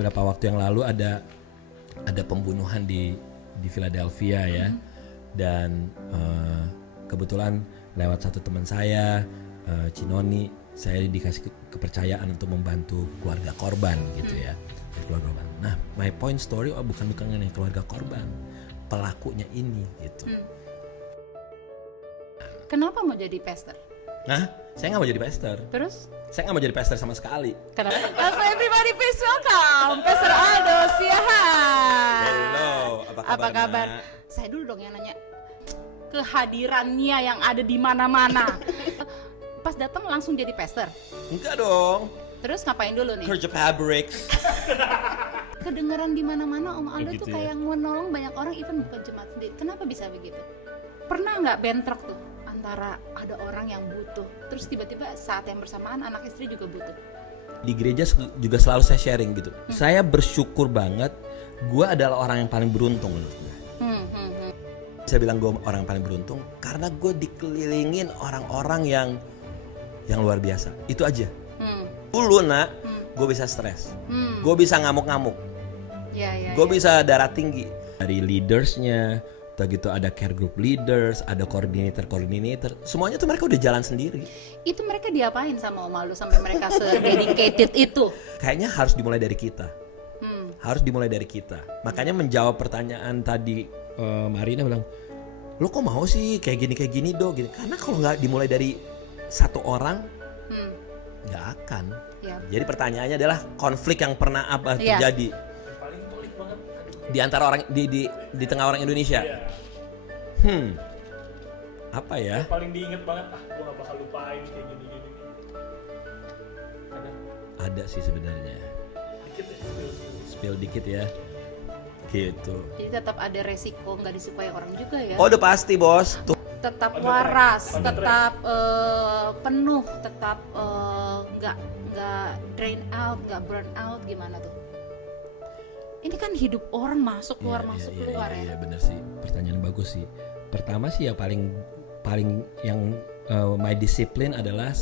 beberapa waktu yang lalu ada pembunuhan di Philadelphia ya. Dan kebetulan lewat satu teman saya, Cinoni, saya dikasih kepercayaan untuk membantu keluarga korban gitu ya. Keluarga korban. Nah, my point story bukan mengenai keluarga korban, pelakunya ini gitu. Kenapa mau jadi pastor? Nah, saya nggak mau jadi pastor. Terus? Saya nggak mau jadi pastor sama sekali. Kenapa? So everybody please welcome Pastor Aldo Siahaan. Hello, apa kabar? Nak? Saya dulu dong yang nanya. Kehadirannya yang ada di mana-mana. Pas datang langsung jadi pastor? Enggak dong. Terus ngapain dulu nih? Kerja fabrics. Kedengaran di mana-mana Om Aldo gitu tuh ya? kayak menolong banyak orang, even bukan jemaat sendiri. Kenapa bisa begitu? Pernah nggak bentrok tuh antara ada orang yang butuh, terus tiba-tiba saat yang bersamaan anak istri juga butuh? Di gereja juga selalu saya sharing gitu. Saya bersyukur banget. Gue adalah orang yang paling beruntung menurut gue. Saya bilang gue orang yang paling beruntung karena gue dikelilingin orang-orang yang luar biasa. Itu aja. Dulu gue bisa stres, gue bisa ngamuk-ngamuk, gue bisa darah tinggi. Dari leadersnya, gitu ada care group leaders, ada koordinator, semuanya tuh mereka udah jalan sendiri. Itu mereka diapain sama Om Aldo sampai mereka se-dedicated itu? Kayaknya harus dimulai dari kita. Harus dimulai dari kita. Makanya menjawab pertanyaan tadi Marina bilang, lo kok mau sih kayak gini do? Gini. Karena kalau nggak dimulai dari satu orang, nggak akan. Ya. Jadi pertanyaannya adalah konflik yang pernah terjadi paling pelik banget di antara orang di tengah orang Indonesia. Apa ya? Yang paling diinget banget, gue gak bakal lupain kayak gini. Ada sih sebenarnya. Dikit ya, Spill dikit ya. Gitu. Jadi tetap ada resiko nggak disukai orang juga ya. Oh, udah pasti bos. Tuh. Tetap waras, tetap penuh, tetap nggak drain out, nggak burn out, gimana tuh? Ini kan hidup orang masuk keluar masuk keluar ya. Iya benar sih. Pertanyaan bagus sih. Pertama sih ya paling yang my discipline adalah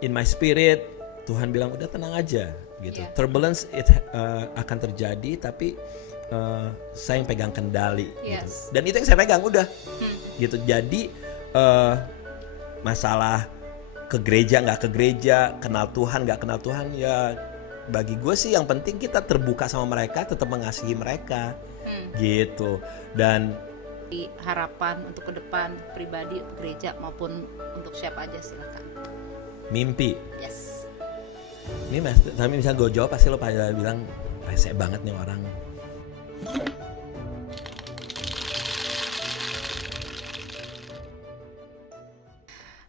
in my spirit Tuhan bilang udah tenang aja gitu. Yeah. Turbulence akan terjadi tapi saya yang pegang kendali gitu. Dan itu yang saya pegang udah gitu. Jadi masalah ke gereja nggak ke gereja, kenal Tuhan nggak kenal Tuhan, ya bagi gue sih yang penting kita terbuka sama mereka, tetap mengasihi mereka gitu. Dan harapan untuk ke depan pribadi, gereja maupun untuk siapa aja silakan. Mimpi. Yes. Ini tapi misalnya gue jawab pasti lo pada bilang rese banget nih orang.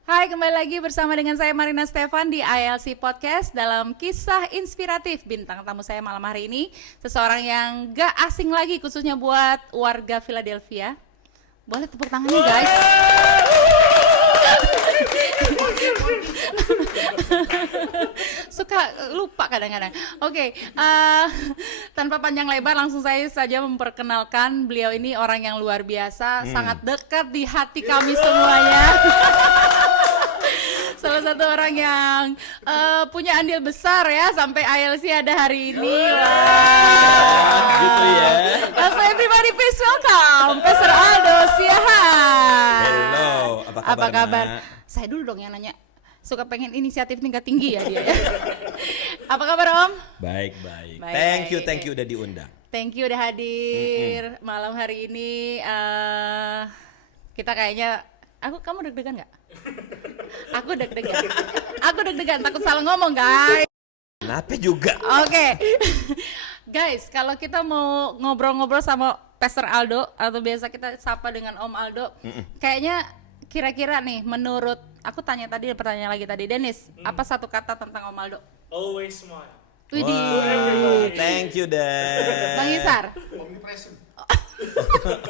Hai, kembali lagi bersama dengan saya Marina Stefan di ILC Podcast dalam kisah inspiratif. Bintang tamu saya malam hari ini seseorang yang gak asing lagi khususnya buat warga Philadelphia. Boleh tepuk tangan nih guys. Suka lupa kadang-kadang. Oke, tanpa panjang lebar langsung saya saja memperkenalkan beliau ini orang yang luar biasa, sangat dekat di hati kami semuanya. Salah satu orang yang punya andil besar ya sampai ILC ada hari ini. Gitu ya. So everybody please welcome Pastor Aldo Siahaan. Hello, apa kabar? Saya dulu dong yang nanya. Suka pengen inisiatif tingkat tinggi ya dia. Apa kabar Om? Baik. Thank you udah diundang. Thank you udah hadir malam hari ini. Kita kayaknya kamu deg-degan nggak? Aku deg-degan takut salah ngomong guys. Kenapa juga? Oke. Guys, kalau kita mau ngobrol-ngobrol sama Pastor Aldo atau biasa kita sapa dengan Om Aldo, kayaknya kira-kira nih menurut aku tanya tadi pertanyaan lagi tadi Dennis, apa satu kata tentang Om Aldo? Always smile. Widih. Thank you Dad. Bang Isar.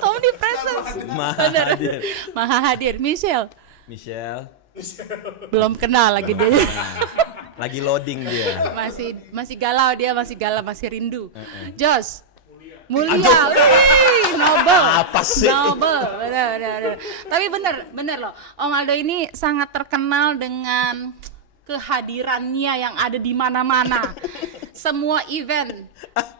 Omnipresent. Maha hadir. Michelle. Belum kenal lagi dia. Lagi loading dia. Masih galau dia, masih rindu. Josh. Mulia. Noble. Apa sih? Noble. Benar. Tapi bener loh. Om Aldo ini sangat terkenal dengan kehadirannya yang ada di mana-mana. semua event,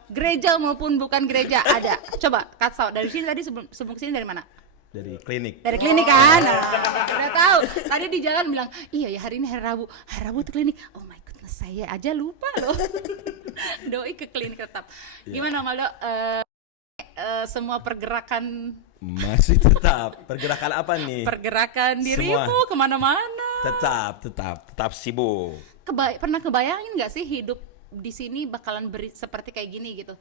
gereja maupun bukan gereja ada. Coba kasih dari sini tadi sebelum kesini dari mana? Dari klinik. Dari klinik kan? Nah, udah tahu. Tadi di jalan bilang, iya ya hari ini hari Rabu. Hari Rabu tuh klinik. Oh my goodness, saya aja lupa loh. Doi ke klinik tetap. Gimana Maldo? Semua pergerakan Masih tetap. Pergerakan apa nih? pergerakan dirimu Semua. kemana-mana. Tetap sibuk. Pernah kebayangin nggak sih hidup di sini bakalan seperti kayak gini gitu?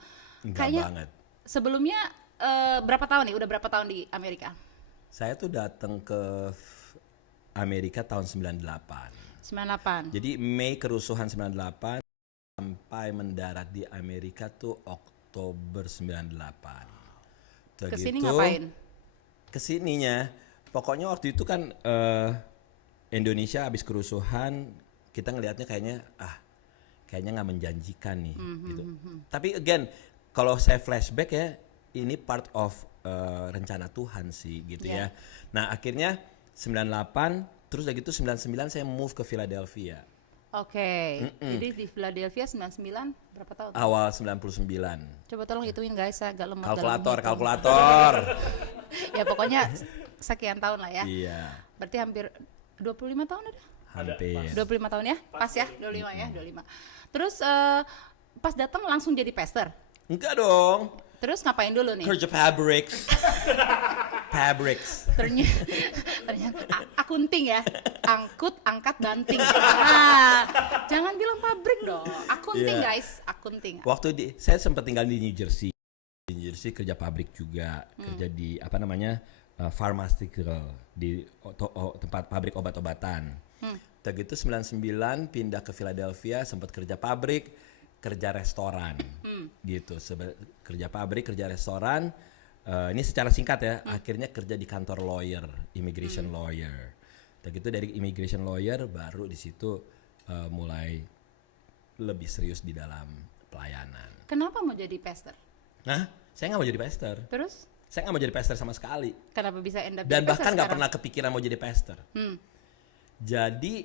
Enggak banget. Sebelumnya berapa tahun nih? Udah berapa tahun di Amerika? Saya tuh datang ke Amerika tahun 98. 98. Jadi Mei kerusuhan 98 sampai mendarat di Amerika tuh Oktober 98. Kesini ngapain? Kesininya, pokoknya waktu itu kan Indonesia habis kerusuhan, kita ngelihatnya kayaknya nggak menjanjikan nih, gitu. Tapi again, kalau saya flashback ya, ini part of rencana Tuhan sih, gitu ya. Nah akhirnya 98, terus udah gitu 99 saya move ke Philadelphia. Oke. Jadi di Philadelphia 99 berapa tahun? Awal 99. Coba tolong hitungin guys, saya agak lemah. Kalkulator. Ya pokoknya sekian tahun lah ya. Iya. Berarti hampir 25 tahun udah? Hampir. 25 tahun ya? Pas ya? 25 ya? 25. Terus pas datang langsung jadi pastor? Enggak dong. Terus ngapain dulu nih? Kerja Fabrics. Ternyata akunting ya, angkat, banting. Nah, jangan bilang pabrik dong, akunting guys, akunting. Waktu saya sempat tinggal di New Jersey. Di New Jersey kerja pabrik juga, kerja di pharmaceutical, di tempat pabrik obat-obatan. Udah gitu 99 pindah ke Philadelphia, sempat kerja pabrik, kerja restoran, gitu. Kerja pabrik, kerja restoran. Ini secara singkat ya, akhirnya kerja di kantor lawyer, immigration lawyer. Dan gitu dari immigration lawyer baru di situ mulai lebih serius di dalam pelayanan. Kenapa mau jadi pastor? Nah, saya nggak mau jadi pastor. Terus? Saya nggak mau jadi pastor sama sekali. Kenapa bisa end up Dan jadi pastor bahkan nggak sekarang? pernah kepikiran mau jadi pastor. Jadi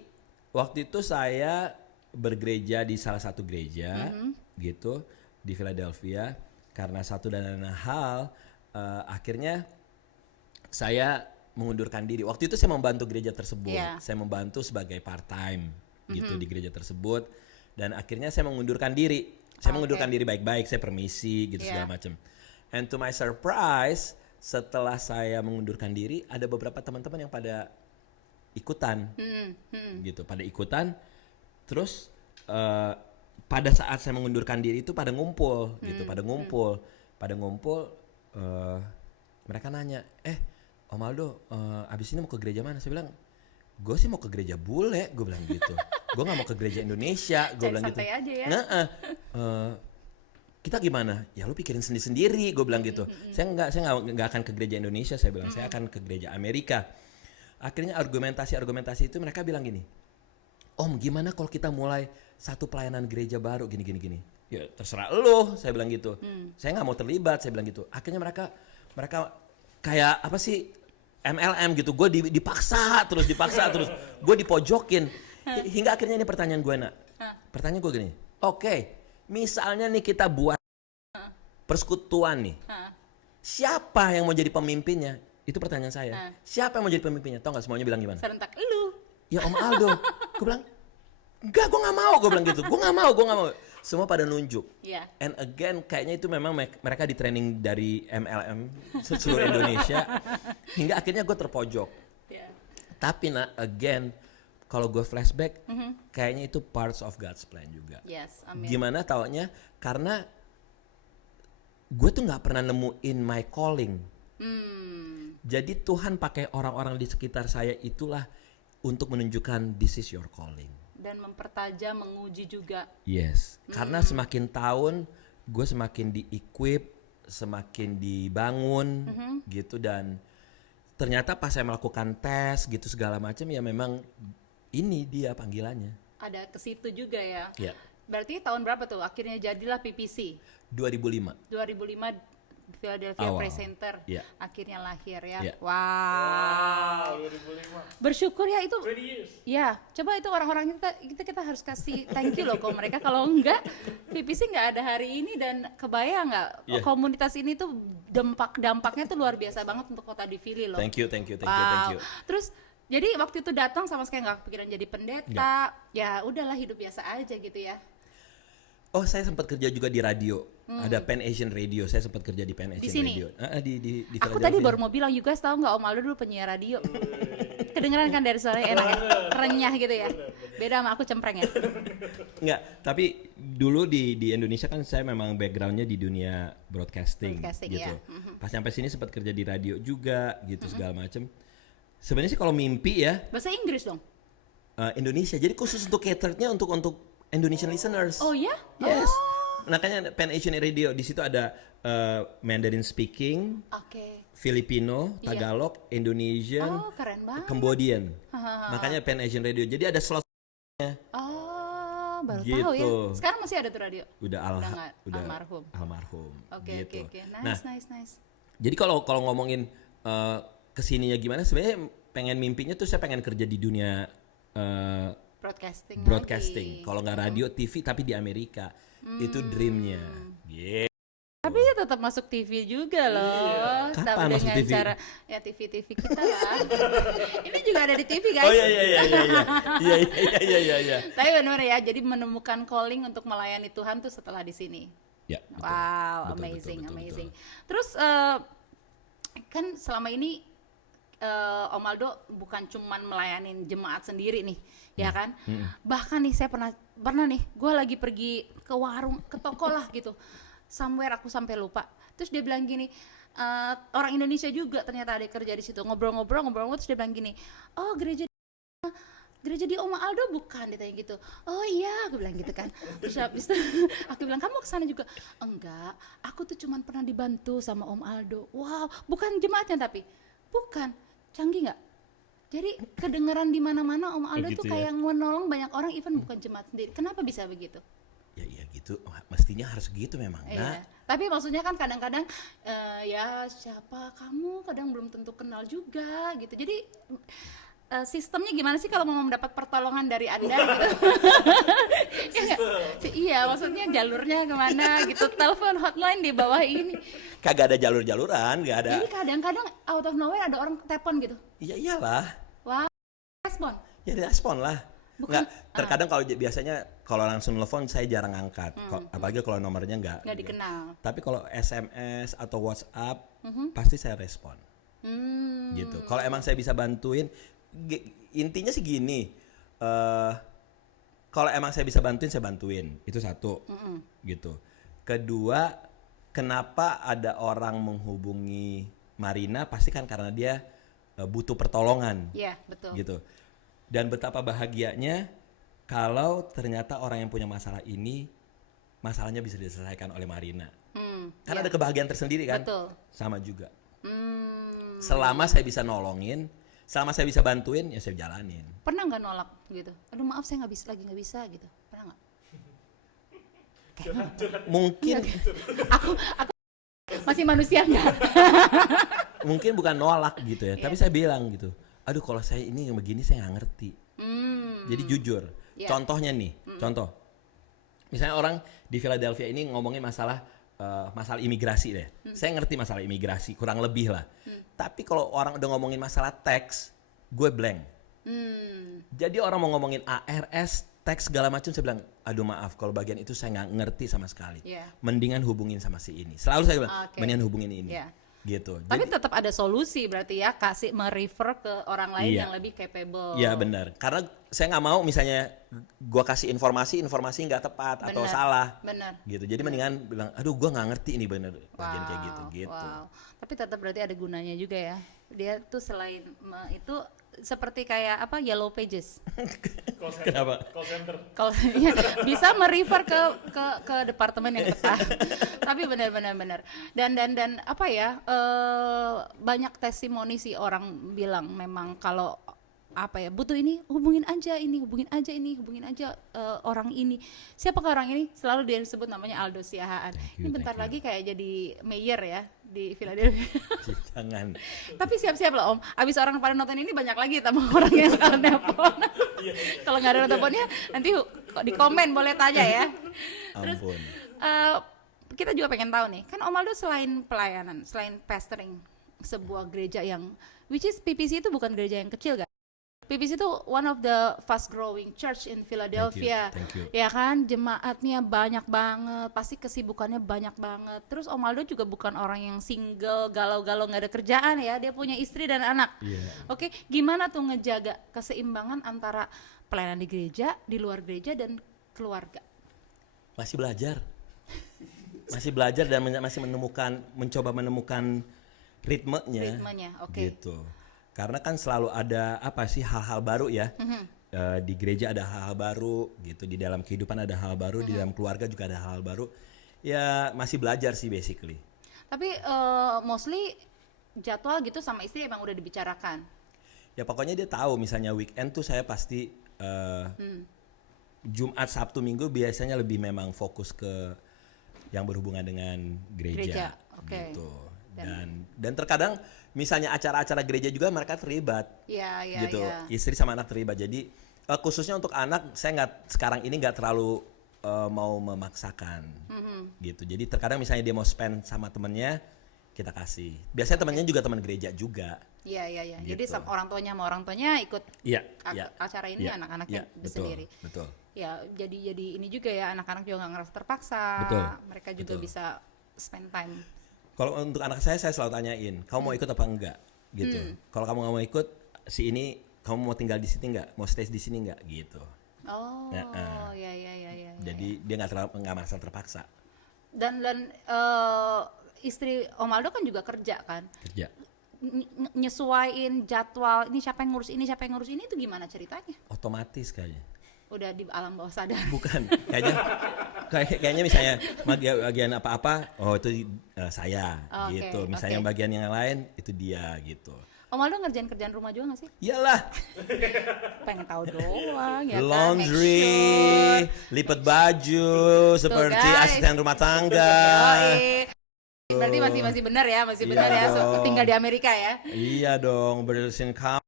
waktu itu saya bergereja di salah satu gereja, gitu di Philadelphia. Karena satu dan lain hal. Akhirnya saya mengundurkan diri. Waktu itu saya membantu gereja tersebut. Saya membantu sebagai part time gitu di gereja tersebut. Dan akhirnya saya mengundurkan diri. Saya mengundurkan diri baik-baik. Saya permisi gitu segala macam. And to my surprise, setelah saya mengundurkan diri, ada beberapa teman-teman yang pada ikutan, gitu. Pada ikutan. Terus pada saat saya mengundurkan diri itu pada ngumpul, gitu. Pada ngumpul. Mereka nanya, Om Aldo, abis ini mau ke gereja mana? Saya bilang, gue sih mau ke gereja bule, gue bilang gitu. Gue nggak mau ke gereja Indonesia, gue bilang gitu. Santai aja ya. Kita gimana? Ya lu pikirin sendiri, gue bilang gitu. Saya nggak akan ke gereja Indonesia, saya bilang. Saya akan ke gereja Amerika. Akhirnya argumentasi itu mereka bilang gini, Om gimana kalau kita mulai satu pelayanan gereja baru gini. Ya terserah lo, saya bilang gitu. Saya nggak mau terlibat, saya bilang gitu. Akhirnya mereka kayak apa sih MLM gitu. Gue dipaksa terus, gue dipojokin. Hingga akhirnya ini pertanyaan gue nak. Pertanyaan gue gini, oke, misalnya nih kita buat persekutuan nih. Siapa yang mau jadi pemimpinnya? Itu pertanyaan saya. Siapa yang mau jadi pemimpinnya? Tahu nggak semuanya bilang gimana? Serentak lu. Ya Om Aldo. Gue bilang, enggak, gue nggak mau. Gue bilang gitu. Gue nggak mau. Semua pada nunjuk. And again, kayaknya itu memang mereka di training dari MLM seluruh Indonesia. Hingga akhirnya gue terpojok. Tapi again, kalau gue flashback, kayaknya itu parts of God's plan juga. Amin. Gimana taunya? Karena gue tuh nggak pernah nemuin my calling. Jadi Tuhan pakai orang-orang di sekitar saya itulah untuk menunjukkan this is your calling. Dan mempertajam, menguji juga. Yes, karena semakin tahun gue semakin di-equip, semakin dibangun gitu. Dan ternyata pas saya melakukan tes gitu segala macam, ya memang ini dia panggilannya. Ada ke situ juga ya. Ya. Berarti tahun berapa tuh akhirnya jadilah PPC? 2005. 2005 Philadelphia Awal. Press Center. Iya. Akhirnya lahir ya. Iya. Wow. 2005. Bersyukur ya itu. 20 years. Ya, coba itu orang-orang kita harus kasih thank you loh ke mereka. Kalau enggak, PPC nggak ada hari ini dan kebayang nggak Iya. komunitas ini tuh dampaknya tuh luar biasa banget untuk kota di Philly loh. Thank you. Wow. Terus jadi waktu itu datang sama sekali nggak kepikiran jadi pendeta. Ya udahlah hidup biasa aja gitu ya. Oh, saya sempat kerja juga di radio. Ada Pan Asian Radio. Saya sempat kerja di Pan Asian sini? Radio. Di Aku Philadelphia. tadi baru mau bilang, you guys tahu nggak Om Aldo dulu penyiar radio. Kedengeran kan dari suaranya enak ya, renyah gitu ya. Beda sama aku cempreng ya. Enggak, tapi dulu di Indonesia kan saya memang backgroundnya di dunia broadcasting gitu. Iya. Pas sampai sini sempat kerja di radio juga gitu segala macem. Sebenarnya sih kalau mimpi ya Bahasa Inggris dong. Indonesia. Jadi khusus untuk caterednya untuk Indonesian listeners. Oh ya? Yes. Makanya Pan Asian Radio di situ ada Mandarin speaking, Oke. Filipino, Iya. Tagalog, Indonesian, Oh keren banget. Cambodian. Makanya Pan Asian Radio. Jadi ada slot Oh baru Gitu. tahu ya. Sekarang masih ada tuh radio. udah nggak, almarhum. almarhum. Oke gitu. oke. Nah, Nice. jadi kalau ngomongin kesininya gimana, sebenarnya pengen mimpinya tuh saya pengen kerja di dunia broadcasting. Kalau nggak radio, TV tapi di Amerika. Itu dreamnya. Yeah. Tapi ya tetap masuk TV juga loh. Kapan Tapi masuk dengan TV? cara ya TV kita lah. Ini juga ada di TV guys. Oh iya. Tapi benar ya, jadi menemukan calling untuk melayani Tuhan tuh setelah di sini. Ya. betul. Wow, Betul, amazing. betul. Terus kan selama ini Om Aldo bukan cuman melayanin jemaat sendiri nih, ya kan? Bahkan nih saya pernah nih, gue lagi pergi ke warung, ke toko lah gitu. Somewhere aku sampai lupa. Terus dia bilang gini, orang Indonesia juga ternyata ada kerja di situ. Ngobrol-ngobrol terus dia bilang gini, oh gereja di Om Aldo bukan, dia tanya gitu. Oh iya, aku bilang gitu kan. Terus habis itu aku bilang, kamu kesana juga? Enggak, aku tuh cuman pernah dibantu sama Om Aldo. Wow, bukan jemaatnya tapi bukan, canggih nggak? Jadi kedengeran di mana-mana Om Aldo Begitu tuh ya? kayak menolong banyak orang, even bukan jemaat sendiri. Kenapa bisa begitu? Ya gitu. Mestinya harus gitu memang. Iya. Tapi maksudnya kan kadang-kadang ya siapa kamu kadang belum tentu kenal juga gitu. Jadi sistemnya gimana sih kalau mau mendapat pertolongan dari Anda gitu? Ya nggak? Iya, maksudnya jalurnya kemana gitu? Telepon hotline di bawah ini. Kagak ada jalur-jaluran, nggak ada. Jadi kadang-kadang out of nowhere ada orang telepon gitu. Iya iyalah. Wah, respon. Ya direspon lah. Bukan- Nggak, terkadang kalau biasanya kalau langsung telepon saya jarang angkat. Apalagi kalau nomornya nggak Dikenal. Tapi kalau SMS atau WhatsApp pasti saya respon. Gitu. Kalau emang saya bisa bantuin, intinya sih gini. Kalau emang saya bisa bantuin, saya bantuin. Itu satu. Gitu. Kedua, kenapa ada orang menghubungi Marina? Pasti kan karena dia butuh pertolongan. Iya, betul. Gitu. Dan betapa bahagianya kalau ternyata orang yang punya masalah ini, masalahnya bisa diselesaikan oleh Marina. Kan ada kebahagiaan tersendiri kan? Betul. Sama juga. Selama saya bisa nolongin, selama saya bisa bantuin, ya saya jalanin. Pernah nggak nolak gitu? Aduh maaf saya nggak bisa gitu. Pernah nggak? Mungkin Aku masih manusia nggak? mungkin bukan nolak gitu ya, tapi saya bilang gitu. Aduh kalau saya ini yang begini saya nggak ngerti. Jadi jujur. Iya. Contohnya nih, contoh. Misalnya orang di Philadelphia ini ngomongin masalah imigrasi deh. Saya ngerti masalah imigrasi kurang lebih lah. Tapi kalau orang udah ngomongin masalah teks, gue blank. Jadi orang mau ngomongin ARS, teks segala macam, saya bilang, aduh maaf kalau bagian itu saya nggak ngerti sama sekali. Iya. Mendingan hubungin sama si ini. Selalu saya bilang, Oke. mendingan hubungin ini. Iya. Gitu. Tapi tetap ada solusi berarti ya, kasih merefer ke orang lain Iya. yang lebih capable. Iya benar. Karena saya nggak mau misalnya gua kasih informasi nggak tepat atau Benar. salah. Benar. Gitu. Jadi mendingan bilang, aduh gua nggak ngerti ini bener bagian kayak gitu. Wow. Tapi tetap berarti ada gunanya juga ya. Dia tuh selain itu seperti kayak apa Yellow Pages. Kenapa? Call center. Kalau ya, bisa merefer ke departemen yang tepat. Tapi benar. Dan apa ya? Banyak testimoni sih orang bilang memang kalau apa ya, butuh ini, hubungin aja orang ini. Siapakah orang ini? Selalu dia disebut namanya Aldo Siahaan. Ini bentar lagi kayak jadi mayor ya di Philadelphia. Jangan. Tapi siap-siap loh Om, abis orang pada nonton ini banyak lagi tambah orang yang akan nelpon. Kalau nggak ada teleponnya nanti di komen boleh tanya ya. Terus Ampun. kita juga pengen tahu nih, kan Om Aldo selain pelayanan, selain pastoring sebuah gereja yang, which is PPC itu bukan gereja yang kecil kan? PPC itu one of the fast growing church in Philadelphia. Thank you. Ya kan, jemaatnya banyak banget, pasti kesibukannya banyak banget. Terus Om Aldo juga bukan orang yang single, galau-galau nggak ada kerjaan ya, dia punya istri dan anak. Yeah. Oke, gimana tuh ngejaga keseimbangan antara pelayanan di gereja, di luar gereja dan keluarga? Masih belajar dan masih mencoba menemukan ritmenya. Oke. Gitu. Karena kan selalu ada hal-hal baru ya. Di gereja ada hal-hal baru gitu, di dalam kehidupan ada hal baru, di dalam keluarga juga ada hal baru. Ya masih belajar sih basically. Tapi mostly jadwal gitu sama istri emang udah dibicarakan. Ya pokoknya dia tahu misalnya weekend tuh saya pasti Jumat, Sabtu, Minggu biasanya lebih memang fokus ke yang berhubungan dengan gereja. Oke. Gitu. Dan terkadang misalnya acara-acara gereja juga mereka terlibat. Iya. Gitu. Istri sama anak terlibat. Jadi khususnya untuk anak saya sekarang ini nggak terlalu mau memaksakan. Gitu. Jadi terkadang misalnya dia mau spend sama temennya, kita kasih. Biasanya temennya juga teman gereja juga. Iya. Gitu. Jadi sama orang tuanya ikut acara ini, anak-anaknya sendiri. Betul. Ya, jadi ini juga ya, anak-anak juga nggak ngerasa terpaksa. Betul. Mereka juga bisa spend time. Kalau untuk anak saya selalu tanyain, kamu mau ikut apa enggak? Gitu. Kalau kamu nggak mau ikut, si ini kamu mau tinggal di sini nggak? Mau stay di sini nggak? Gitu. Oh, ya. Jadi dia nggak merasa terpaksa. Dan istri Om Aldo kan juga kerja kan? Kerja. Nyesuaiin jadwal, ini siapa yang ngurus ini itu gimana ceritanya? Otomatis kayaknya. Udah di alam bawah sadar. Bukan, kayaknya misalnya bagian apa-apa, oh itu saya gitu. Misalnya bagian yang lain itu dia gitu. Om Aldo ngerjain kerjaan rumah juga gak sih? Iyalah. Pengen tahu doang ya. Laundry, lipat baju, seperti asisten rumah tangga. Berarti masih benar ya, benar ya. Tinggal di Amerika ya. Iya dong, bersihin kamar.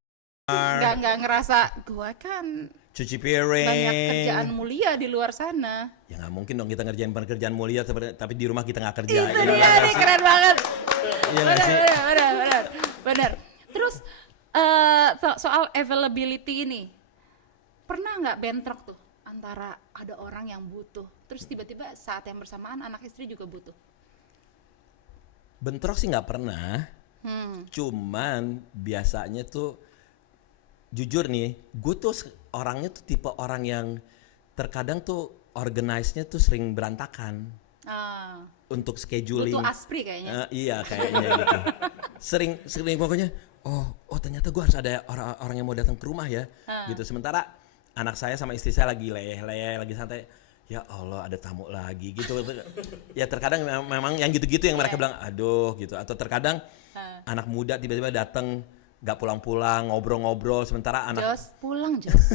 Nggak ngerasa gua kan cuci piring. Banyak kerjaan mulia di luar sana. Ya nggak mungkin dong kita ngerjain pekerjaan mulia tapi di rumah kita nggak kerja. Itu dia nih, keren banget. Iya Benar. Terus soal availability ini, pernah nggak bentrok tuh antara ada orang yang butuh, terus tiba-tiba saat yang bersamaan anak istri juga butuh? Bentrok sih nggak pernah. Cuman biasanya tuh jujur nih, gue tuh orangnya tuh tipe orang yang terkadang tuh organize-nya tuh sering berantakan. Untuk scheduling. Butuh aspri kayaknya. Iya kayaknya gitu. Sering pokoknya, oh ternyata gue harus ada orang yang mau datang ke rumah ya. Gitu. Sementara anak saya sama istri saya lagi leyeh-leyeh, lagi santai. Ya Allah ada tamu lagi gitu. Ya terkadang memang yang gitu-gitu yang mereka bilang aduh gitu. Atau terkadang anak muda tiba-tiba datang nggak pulang-pulang, ngobrol-ngobrol, sementara anak Jos, pulang Jos.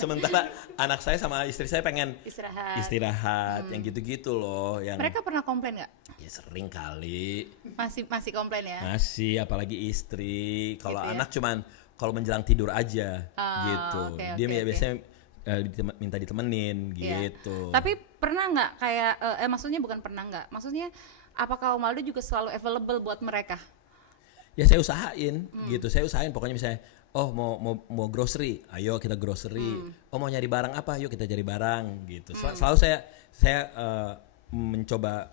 sementara anak saya sama istri saya pengen istirahat, yang gitu-gitu loh. Yang mereka pernah komplain nggak? Ya sering kali. Masih komplain ya? Masih, apalagi istri. Kalau gitu anak cuman kalau menjelang tidur aja gitu. Dia biasanya minta ditemenin gitu. Tapi pernah nggak kayak, maksudnya bukan pernah nggak, maksudnya apakah Om Aldo juga selalu available buat mereka? Ya saya usahain gitu, saya usahain pokoknya misalnya, oh mau grocery, ayo kita grocery. Oh mau nyari barang apa, yuk kita cari barang gitu. Selalu saya mencoba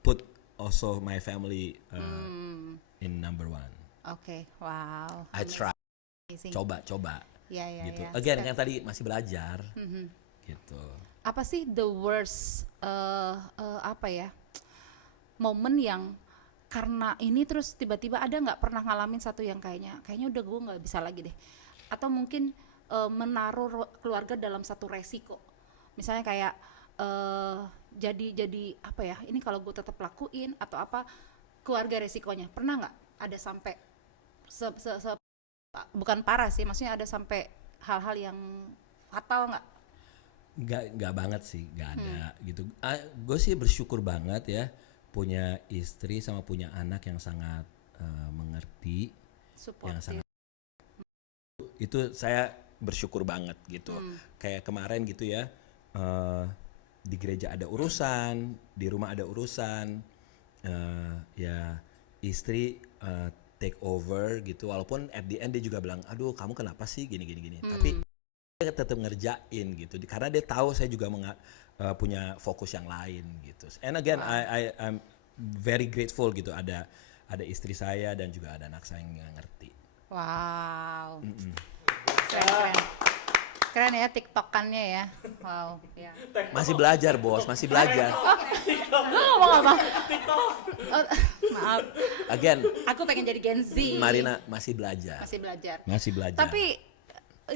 put also my family in number one. Oke, wow. I try, coba. Ya. Gitu. Again kan tadi masih belajar, gitu. Apa sih the worst momen yang karena ini terus tiba-tiba ada nggak pernah ngalamin satu yang kayaknya udah gue nggak bisa lagi deh, atau mungkin menaruh keluarga dalam satu resiko, misalnya kayak jadi apa ya, ini kalau gue tetap lakuin atau apa, keluarga resikonya pernah nggak ada sampai bukan parah sih, maksudnya ada sampai hal-hal yang fatal nggak? Nggak banget sih, nggak ada gitu. Gue sih bersyukur banget ya punya istri sama punya anak yang sangat mengerti, yang Supportive. sangat itu saya bersyukur banget gitu. Kayak kemarin gitu ya, di gereja ada urusan, di rumah ada urusan, ya istri take over gitu. Walaupun at the end dia juga bilang, aduh kamu kenapa sih gini. Tapi dia tetap ngerjain gitu, karena dia tahu saya juga punya fokus yang lain gitu. And again, I'm very grateful gitu ada istri saya dan juga ada anak saya yang ngerti. Wow. Keren. Keren ya TikTokannya ya. Wow. Ya. Masih belajar bos, masih belajar. Ngomong apa? Oh, maaf. Again, Aku pengen jadi Gen Z. Marina masih belajar. Masih belajar. Tapi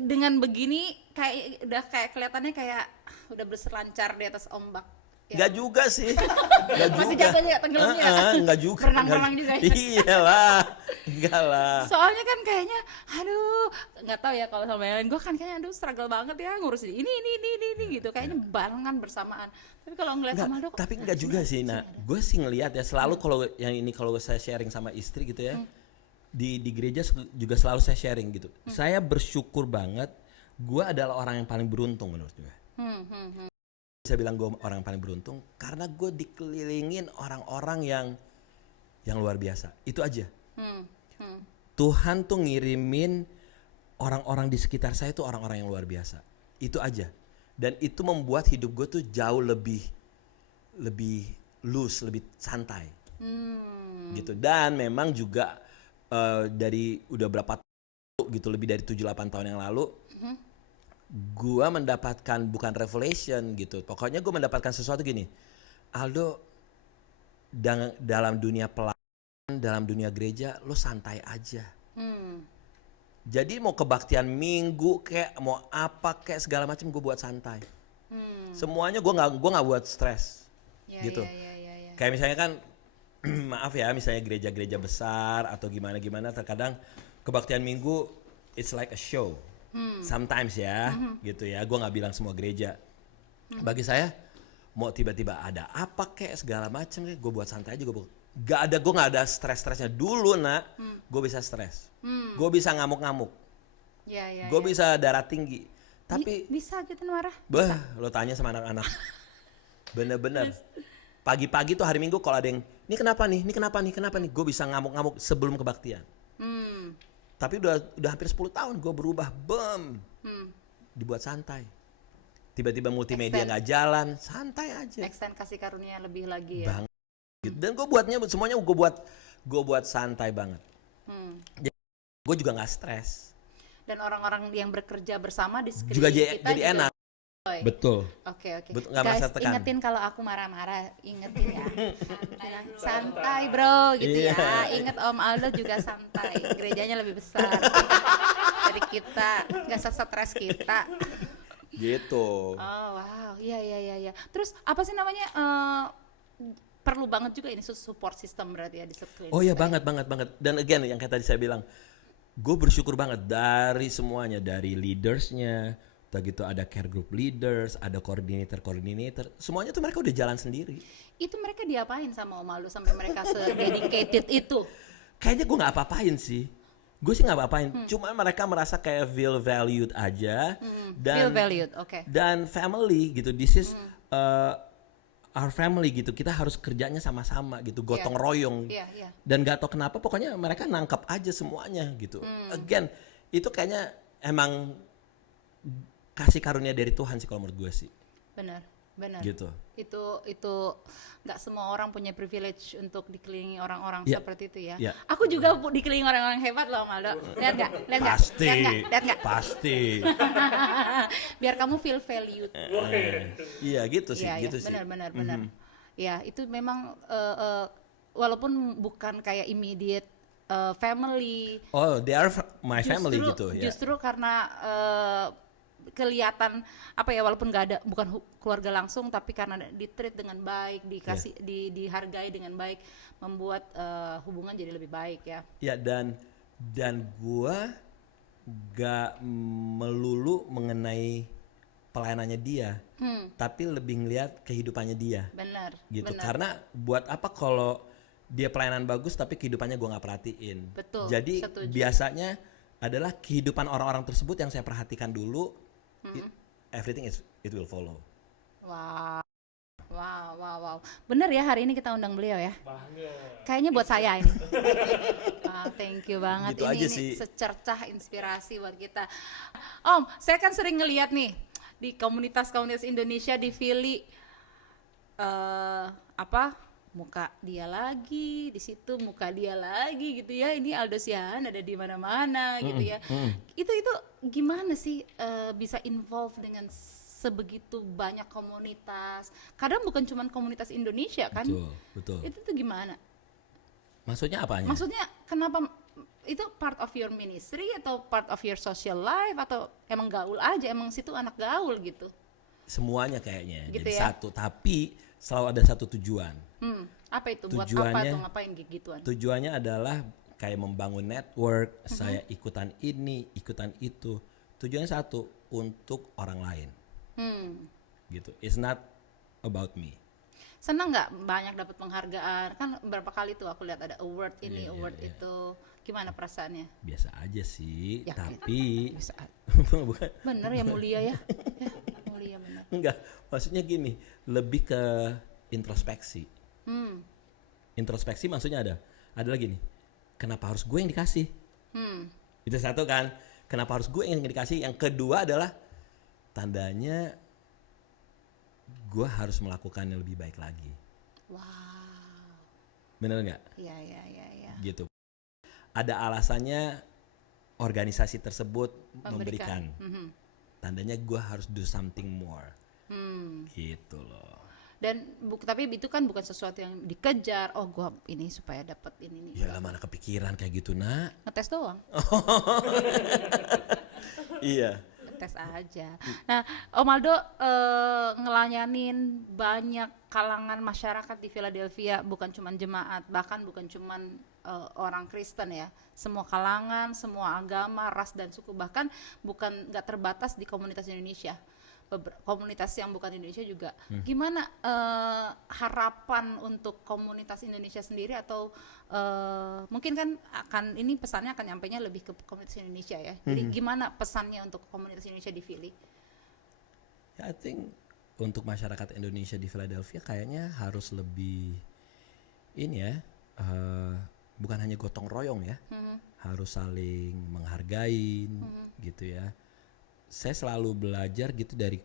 dengan begini kayak kelihatannya kayak udah berselancar di atas ombak. Enggak juga sih. Enggak juga. Masih jago juga tenggelamnya. Enggak juga. Renang-renang juga ya. Iyalah. Enggak lah. Soalnya kan kayaknya aduh, nggak tahu ya kalau sama yang lain, gue kan kayaknya aduh struggle banget ya ngurus ini gitu. Kayaknya barengan bersamaan. Tapi kalau ngeliat sama Aldo, Tapi enggak juga sih, nah. Gue sih ngelihat ya selalu kalau yang ini kalau saya sharing sama istri gitu ya. Di gereja juga selalu saya sharing gitu. Saya bersyukur banget gue adalah orang yang paling beruntung menurut gue. Saya bilang gue orang paling beruntung karena gue dikelilingin orang-orang yang luar biasa. Itu aja. Tuhan tuh ngirimin orang-orang di sekitar saya tuh orang-orang yang luar biasa. Itu aja. Dan itu membuat hidup gue tuh jauh lebih loose, lebih santai. Gitu. Dan memang juga dari udah berapa gitu, lebih dari 7-8 tahun yang lalu, gue mendapatkan bukan revelation gitu. Pokoknya gue mendapatkan sesuatu gini. Aldo, dalam dunia pelayanan, dalam dunia gereja, lo santai aja. Jadi mau kebaktian minggu kayak mau apa kayak segala macam gue buat santai. Semuanya gue nggak buat stres. Gitu. Ya. Kayak misalnya kan maaf ya, misalnya gereja-gereja besar atau gimana terkadang kebaktian minggu it's like a show. Sometimes ya, gitu ya. Gue nggak bilang semua gereja. Bagi saya, mau tiba-tiba ada apa kayak segala macam, gue buat santai aja. Gue nggak ada stres-stresnya dulu, nak. Gue bisa stres, gue bisa ngamuk-ngamuk, gue bisa darah tinggi. Tapi bisa gitu marah. Lo tanya sama anak-anak, bener-bener. Pagi-pagi tuh hari Minggu kalau ada yang, ini kenapa nih, gue bisa ngamuk-ngamuk sebelum kebaktian. Tapi udah hampir 10 tahun gue berubah, dibuat santai. Tiba-tiba multimedia nggak jalan, santai aja. Extend kasih karunia lebih lagi ya. Dan gue buatnya semuanya gue buat santai banget. Gue juga nggak stres. Dan orang-orang yang bekerja bersama di sekeliling Juga kita jadi juga enak. Betul. Oke. Nggak Guys, merasa tekan. ingetin kalau aku marah-marah, ingetin ya. Santai bro, gitu ya. Ingat Om Aldo juga santai. Gerejanya lebih besar dari kita, nggak stres kita. Gitu. Oh wow, iya. Terus apa sih namanya? Perlu banget juga ini support system berarti ya di sekeliling. Oh iya, banget. Dan again yang kayak tadi saya bilang, gue bersyukur banget dari semuanya, dari leadersnya, udah gitu ada care group leaders, ada coordinator, semuanya tuh mereka udah jalan sendiri. Itu mereka diapain sama Om Aldo sampai mereka se-dedicated itu? Kayaknya gue nggak apa-apain sih. Gue sih nggak apa-apain. Cuma mereka merasa kayak feel valued aja. Feel valued, oke. Dan family gitu. This is our family gitu. Kita harus kerjanya sama-sama gitu. Gotong royong. Iya. Dan gak tau kenapa pokoknya mereka nangkap aja semuanya gitu. Again, itu kayaknya emang kasih karunia dari Tuhan sih kalau menurut gue sih. Benar. Gitu. Itu nggak semua orang punya privilege untuk dikelilingi orang-orang Ya. seperti itu ya. Ya. Aku juga dikelilingi orang-orang hebat loh, Om Aldo. Lihat nggak? Pasti. Biar kamu feel valued. Iya gitu sih. Iya, Gitu sih. benar. Ya, itu memang walaupun bukan kayak immediate family. Oh, they are my family gitu ya. Justru karena kelihatan apa ya, walaupun nggak ada, bukan keluarga langsung, tapi karena di-treat dengan baik, dikasih dihargai dengan baik, membuat hubungan jadi lebih baik ya. Ya, dan gua gak melulu mengenai pelayanannya dia, tapi lebih ngeliat kehidupannya dia. Benar. Gitu. Benar. Karena buat apa kalau dia pelayanan bagus tapi kehidupannya gue nggak perhatiin. Betul, Jadi setuju. biasanya adalah kehidupan orang-orang tersebut yang saya perhatikan dulu. Everything it will follow. Wow. Wow. Bener ya, hari ini kita undang beliau ya. Banget. Kayaknya buat saya ini. Thank you banget. Gitu aja ini sih. secercah inspirasi buat kita. Om, saya kan sering ngeliat nih di komunitas-komunitas Indonesia di Philly, muka dia lagi di situ, muka dia lagi gitu ya. Ini Aldo Siahaan ada di mana-mana gitu ya. Itu gimana sih bisa involve dengan sebegitu banyak komunitas? Kadang bukan cuma komunitas Indonesia kan? Betul. Itu tuh gimana? Maksudnya apanya? Maksudnya kenapa itu part of your ministry atau part of your social life atau emang gaul aja, emang situ anak gaul gitu? Semuanya kayaknya Gitu jadi ya? satu, tapi selalu ada satu tujuan. Apa itu? Buat apa Tujuannya- tuh ngapain gituan? Tujuannya adalah kayak membangun network, saya ikutan ini, ikutan itu. Tujuannya satu, untuk orang lain. Gitu. It's not about me. Senang nggak banyak dapat penghargaan? Kan berapa kali tuh aku lihat ada award ini, Iya, award itu. Gimana perasaannya? Biasa aja sih, Yakin? tapi Bisa. bukan. Bener ya, mulia ya. Ya, mulia bener. Enggak, maksudnya gini, lebih ke introspeksi. Introspeksi maksudnya ada lagi nih. Kenapa harus gue yang dikasih? Itu satu kan. Kenapa harus gue yang dikasih? Yang kedua adalah tandanya gue harus melakukan yang lebih baik lagi. Wow. Bener nggak? Iya. Gitu. Ada alasannya organisasi tersebut memberikan. Tandanya gue harus do something more. Gitu loh. Dan tapi itu kan bukan sesuatu yang dikejar. Oh, gua ini supaya dapat ini nih. Ya lah, mana kepikiran kayak gitu, nak. Ngetes doang. Iya. Ngetes aja. Nah, Om Aldo ngelayanin banyak kalangan masyarakat di Philadelphia, bukan cuma jemaat, bahkan bukan cuma orang Kristen ya. Semua kalangan, semua agama, ras dan suku, bahkan nggak terbatas di komunitas Indonesia. Komunitas yang bukan Indonesia juga. Gimana harapan untuk komunitas Indonesia sendiri atau mungkin kan ini pesannya akan nyampainya lebih ke komunitas Indonesia ya. Jadi gimana pesannya untuk komunitas Indonesia di Philly? I think untuk masyarakat Indonesia di Philadelphia kayaknya harus lebih ini ya, bukan hanya gotong royong ya, harus saling menghargain gitu ya. Saya selalu belajar gitu dari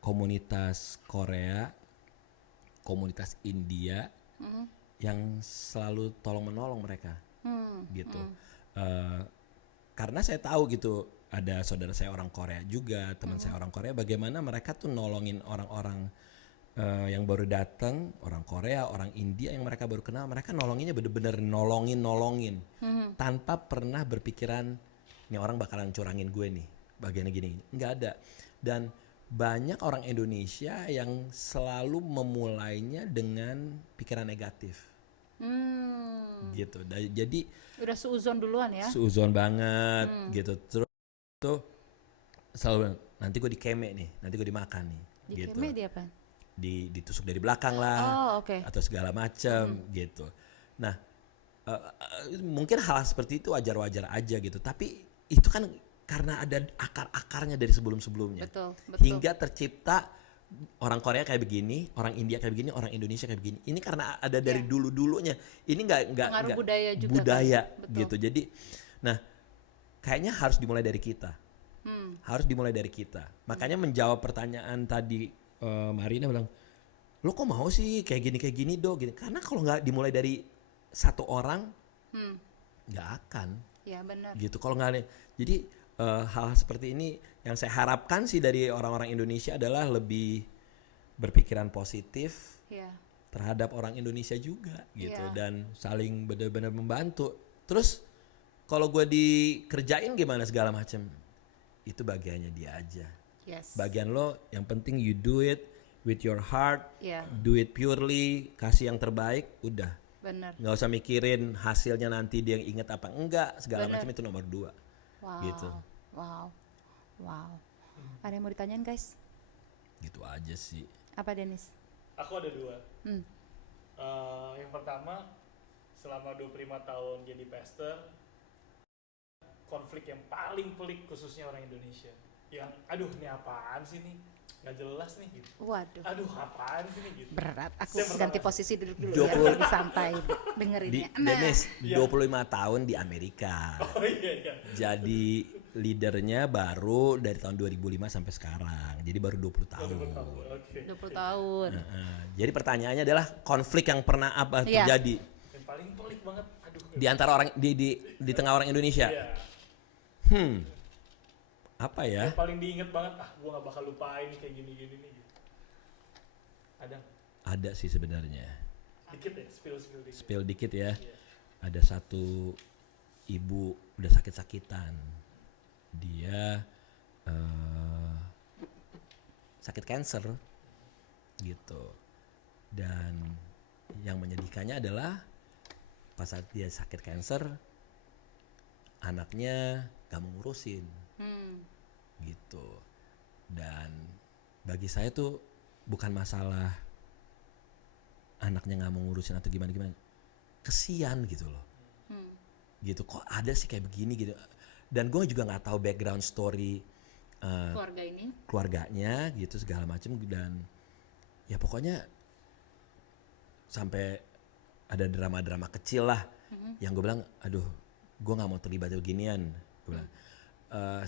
komunitas Korea, komunitas India yang selalu tolong menolong mereka, gitu. Karena saya tahu gitu, ada saudara saya orang Korea juga, teman saya orang Korea, bagaimana mereka tuh nolongin orang-orang yang baru datang, orang Korea, orang India yang mereka baru kenal, mereka nolonginnya bener-bener nolongin, tanpa pernah berpikiran nih orang bakalan curangin gue nih. Bagiannya gini, nggak ada. Dan banyak orang Indonesia yang selalu memulainya dengan pikiran negatif, gitu. Jadi Udah seuzon duluan ya? seuzon banget, gitu. Terus tuh selalu nanti gue dikeme nih, nanti gue dimakan nih, Di gitu. Keme dia apa? Ditusuk dari belakang lah, atau segala macam, gitu. Nah, mungkin hal seperti itu wajar-wajar aja gitu. Tapi itu kan karena ada akar-akarnya dari sebelum-sebelumnya. Betul. Hingga tercipta orang Korea kayak begini, orang India kayak begini, orang Indonesia kayak begini. Ini karena ada dari dulu-dulunya. Ini nggak Pengaruh budaya juga budaya kan? Betul. gitu. Jadi, nah kayaknya harus dimulai dari kita. Harus dimulai dari kita. Makanya menjawab pertanyaan tadi Marina bilang, lo kok mau sih kayak gini do? Gini. Karena kalau nggak dimulai dari satu orang, nggak akan. Ya benar. Gitu. Kalau nggak ada, jadi hal seperti ini yang saya harapkan sih dari orang-orang Indonesia adalah lebih berpikiran positif terhadap orang Indonesia juga gitu, dan saling benar-benar membantu. Terus kalau gue dikerjain gimana segala macam, itu bagiannya dia aja. Yes. Bagian lo yang penting you do it with your heart, Iya. do it purely, kasih yang terbaik, udah. Benar. Nggak usah mikirin hasilnya nanti dia inget apa enggak, segala Bener. macam, itu nomor 2. Wow. Gitu. Wow. Ada yang mau ditanyain guys? Gitu aja sih. Apa Dennis? Aku ada 2. Hmm. Yang pertama, selama 25 tahun jadi pastor, konflik yang paling pelik khususnya orang Indonesia. Yang aduh ini apaan sih nih? Nggak jelas nih gitu. Waduh. Aduh apaan sih nih gitu. Berat. Aku Yang ganti pertama. posisi duduk dulu 20. ya, lebih santai dengerinnya. Dennis, Iya. 25 tahun di Amerika. Oh iya. Jadi leadernya baru dari tahun 2005 sampai sekarang. Jadi baru 20 tahun. Oke. 20 tahun. Jadi pertanyaannya adalah konflik yang pernah apa Iya. terjadi Yang paling pelik banget. Aduh. di antara orang di tengah orang Indonesia. Iya. Apa ya? Yang paling diinget banget, gua nggak bakal lupain nih kayak gini nih gitu. Ada Ada sih sebenarnya. dikit ya, spill dikit. Spill dikit ya. Iya. Ada satu ibu udah sakit-sakitan. Dia sakit kanker gitu. Dan yang menyedihkannya adalah pas saat dia sakit kanker, anaknya gak mau ngurusin gitu. Dan bagi saya tuh bukan masalah anaknya gak mau ngurusin atau gimana, kesian gitu loh. Gitu, kok ada sih kayak begini gitu. Dan gue juga nggak tahu background story Keluarga ini. keluarganya gitu segala macem. Dan ya pokoknya sampai ada drama-drama kecil lah yang gue bilang aduh gue nggak mau terlibat beginian. Gue bilang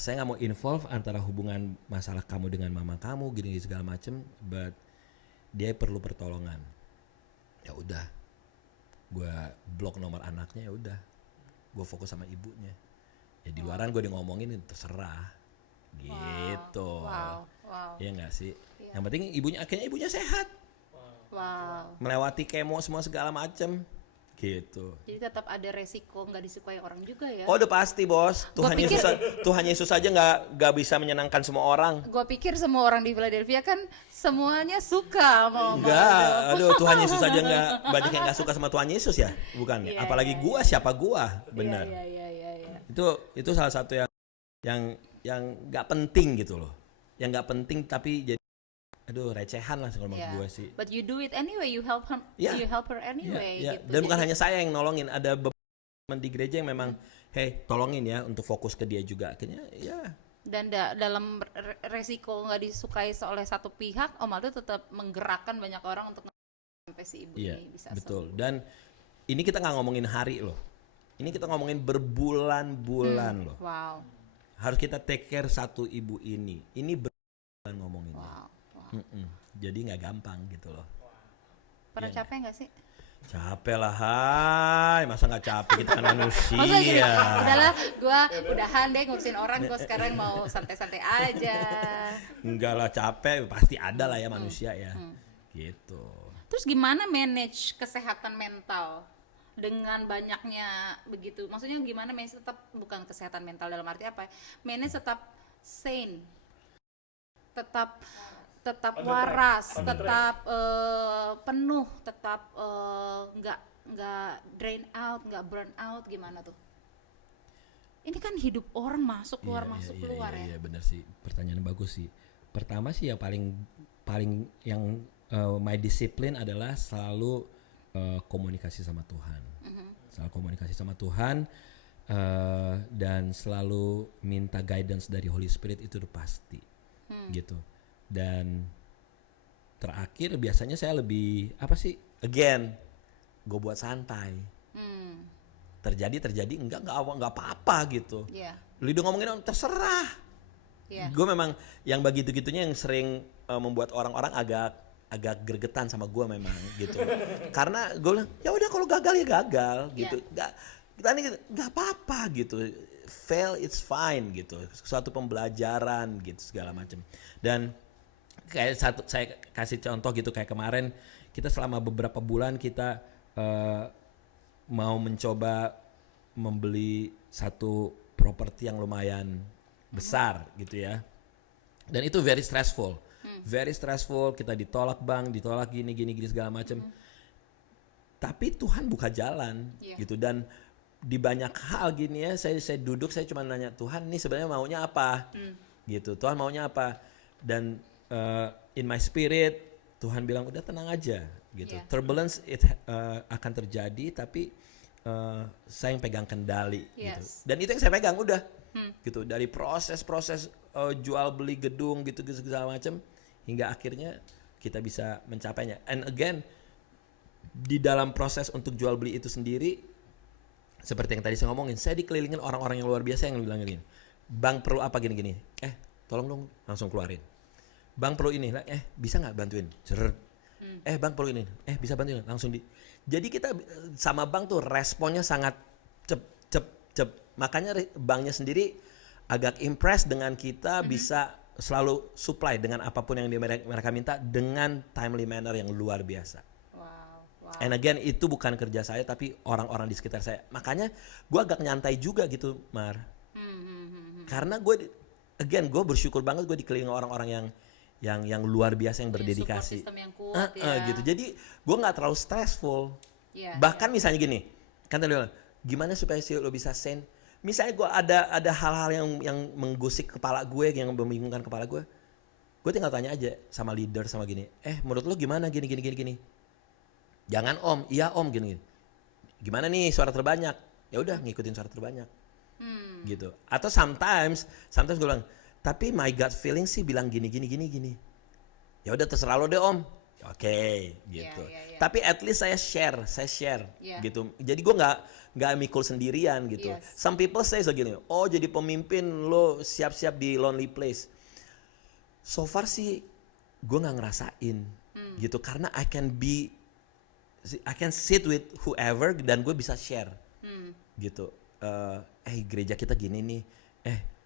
saya nggak mau involve antara hubungan masalah kamu dengan mama kamu gini segala macem, but dia perlu pertolongan. Ya udah, gue blok nomor anaknya, ya udah gue fokus sama ibunya. Ya di luaran gue ngomongin terserah gitu. Wow. Iya nggak sih? Iya. Yang penting akhirnya ibunya sehat, Wow. melewati kemo semua segala macem gitu. Jadi tetap ada resiko nggak disukai orang juga ya. Oh udah pasti bos, Tuhan Yesus aja nggak bisa menyenangkan semua orang. Gue pikir semua orang di Philadelphia kan semuanya suka mau Enggak, aduh Tuhan Yesus aja nggak, banyak yang nggak suka sama Tuhan Yesus ya, bukan? Iya, Apalagi gua, siapa gua, benar. Iya. Itu salah satu yang nggak penting gitu loh, yang nggak penting tapi jadi recehan lah kalau menurut Iya. gue sih. But you do it anyway, you help her, Iya. you help her anyway. Iya. Gitu. Dan bukan Jadi- hanya saya yang nolongin, ada beberapa teman di gereja yang memang, hey tolongin ya untuk fokus ke dia juga. Akhirnya ya. Dan dalam resiko nggak disukai oleh satu pihak, Om Aldo tetap menggerakkan banyak orang untuk sampai si ibu Iya, ini bisa betul. sembuh. Dan ini kita nggak ngomongin hari loh. Ini kita ngomongin berbulan-bulan loh. Wow. Harus kita take care satu ibu ini. Ini berbulan ngomonginnya. Wow. Jadi nggak gampang gitu loh. Pernah Iya. capek nggak sih? Capek lah, hai. Masa nggak capek, kita kan manusia. Maksudnya gini, udahlah, gue udahan deh ngurusin orang, gue sekarang mau santai-santai aja. Enggak lah, capek pasti ada lah ya manusia ya. Gitu. Terus gimana manage kesehatan mental dengan banyaknya begitu? Maksudnya gimana manage tetap, bukan kesehatan mental dalam arti apa ya? Manage tetap sane, tetap On the track, waras, on the tetap penuh, tetap nggak drain out, nggak burn out, gimana tuh? Ini kan hidup orang masuk keluar Iya, benar sih. Pertanyaan bagus sih. Pertama sih yang paling yang my discipline adalah selalu komunikasi sama Tuhan. Selalu komunikasi sama Tuhan dan selalu minta guidance dari Holy Spirit, itu udah pasti. Gitu. Dan terakhir biasanya saya lebih again gue buat santai. Terjadi enggak apa-apa gitu. Iya. Lu udah ngomongin terserah. Iya. Gue memang yang begitu-gitunya yang sering membuat orang-orang agak gregetan sama gue memang gitu. Karena gue bilang ya udah kalau gagal ya gagal gitu. Nggak apa-apa gitu. Fail it's fine gitu. Suatu pembelajaran gitu segala macam. Dan kayak saya kasih contoh gitu, kayak kemarin kita selama beberapa bulan kita mau mencoba membeli satu properti yang lumayan besar gitu ya. Dan itu very stressful. Very stressful, kita ditolak bank, ditolak gini segala macam. Tapi Tuhan buka jalan gitu. Dan di banyak hal gini ya, saya duduk, saya cuma nanya Tuhan nih sebenarnya maunya apa, gitu. Tuhan maunya apa, dan in my spirit Tuhan bilang udah tenang aja, gitu. Yeah. Turbulence akan terjadi, tapi saya yang pegang kendali, gitu. Yes. Dan itu yang saya pegang udah, gitu. Dari proses jual beli gedung, gitu segala macam, hingga akhirnya kita bisa mencapainya. And again, di dalam proses untuk jual beli itu sendiri, seperti yang tadi saya ngomongin, saya dikelilingin orang-orang yang luar biasa yang bilang gini, bang perlu apa gini-gini, tolong dong langsung keluarin. Bang perlu ini, bisa nggak bantuin? Bang perlu ini, bisa bantuin langsung Jadi kita sama bank tuh responnya sangat cep. Makanya banknya sendiri agak impress dengan kita bisa selalu supply dengan apapun yang mereka minta dengan timely manner yang luar biasa. Wow. And again, itu bukan kerja saya tapi orang-orang di sekitar saya. Makanya gue agak nyantai juga gitu, Mar. Karena gue bersyukur banget gue dikelilingi orang-orang yang luar biasa, yang berdedikasi. Support system yang kuat Gitu. Jadi gue nggak terlalu stressful. Yeah, Bahkan misalnya gini, kan tadi bilang, gimana supaya sih lo bisa send? Misalnya gue ada hal-hal yang menggusik kepala gue, yang membingungkan kepala gue tinggal tanya aja sama leader sama gini, menurut lo gimana gini. Jangan om, iya om gini. Gimana nih suara terbanyak? Ya udah ngikutin suara terbanyak. Gitu. Atau sometimes gue bilang, tapi my gut feeling sih bilang gini. Ya udah terserah lo deh om. Oke, gitu. Yeah. Tapi at least saya share, gitu. Jadi gue nggak mikul sendirian gitu. Yes. Some people say segini, jadi pemimpin lo siap-siap di lonely place. So far sih gue nggak ngerasain gitu, karena I can sit with whoever dan gue bisa share gitu. Gereja kita gini nih,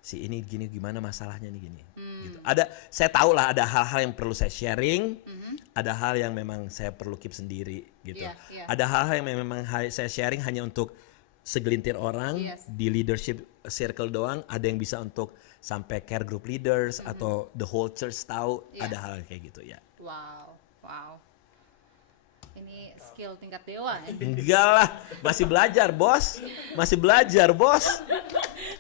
si ini gini, gimana masalahnya nih gini. Gitu. Saya tahu lah ada hal-hal yang perlu saya sharing, ada hal yang memang saya perlu keep sendiri gitu. Yeah. Ada hal-hal yang memang saya sharing hanya untuk segelintir orang di leadership circle doang. Ada yang bisa untuk sampai care group leaders atau the whole church tahu. Ada hal kayak gitu ya. Wow. Ini skill tingkat dewa ya. Enggak lah, masih belajar bos.